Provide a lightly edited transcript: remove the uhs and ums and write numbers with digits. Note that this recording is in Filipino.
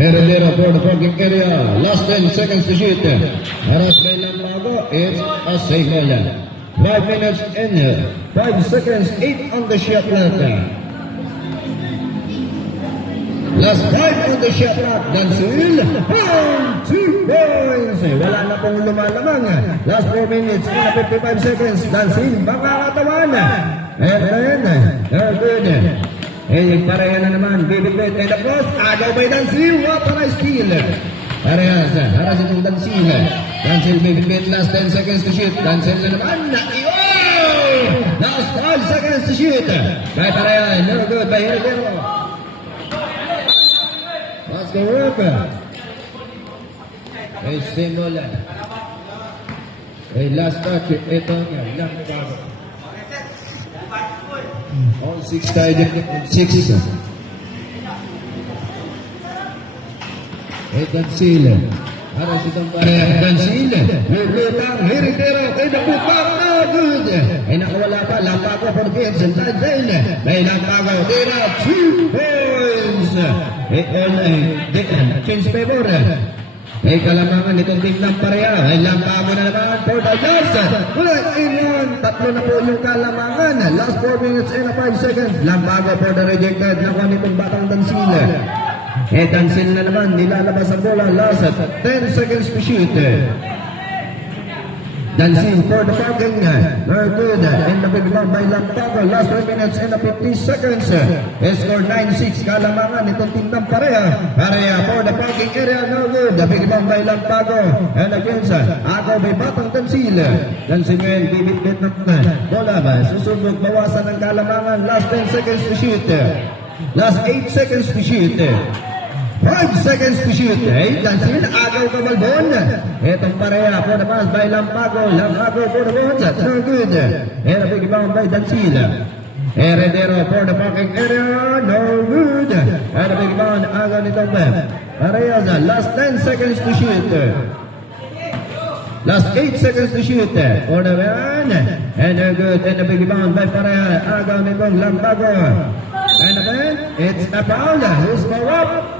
Heredero for the parking area. Last 10 seconds to shoot. Haras kay Lambago. It's a single. 5 minutes in. 5 seconds. 8 on the shot clock. Last 5 on the shot clock. Dansil. 2 points. Wala na pong lumalamang. Last 4 minutes and 55 seconds. Dansil. Makakatawan. And then, good. Eh, pareha na naman. Bibiglet. And of course, agaw by Dansil. What a nice steal. Parehas. Haras itong Dansil. Dansil bibiglet. Last 10 seconds to shoot. Dansil na naman. Last 5 seconds to shoot. By pareha. No good by Heredero. Let's go work. Eh, Simola. Eh, last touch. Ito niya. Lang bago. All 6 tayo dyan. 6. Eh, Dansil. Haras itong pareha. Dansil. Lutang. Heredero. Eh, napupang. No good. Eh, nakawala pa. Lampago for kids. And Dansil. May Lampago. Tira. 2 points. Eh, change favor. Eh, kalamangan itong team ng pareha. Eh, Lampago na naman for the last. Wala, in 1. Tatlo na po yung kalamangan. Last 4 minutes and 5 seconds. Lampago for the rejected. Nakuha nitong batang Dansil. Eh, Dansil na naman. Nilalabas ang bola. Last 10 seconds to shoot. Dansil for the parking. Very good. And the big run by Lampago. Last 3 minutes and 50 seconds. Score 9-6. Kalamangan itong team ng pareha. Pareha for the parking area. No good. The big run by Lampago. And against ako by batang Dansil. Dansil ngayon bibigit ng bola ba? Susubok bawasan ng kalamangan. Last 10 seconds to shoot. Last 8 seconds to shoot. 5 seconds to shoot. Eh, Dansil, agaw ka Malbon. Itong pareha po naman by Lampago. Lampago for the bones. No good. And a big bound by Dansil. Heredero for the parking area. No good. And a big bound. Agaw nitong pareha. Last 10 seconds to shoot. Last 8 seconds to shoot. For the man. And no good. And a big bound by pareha. Agaw nitong Lampago. And again, it's a foul. Who's for up?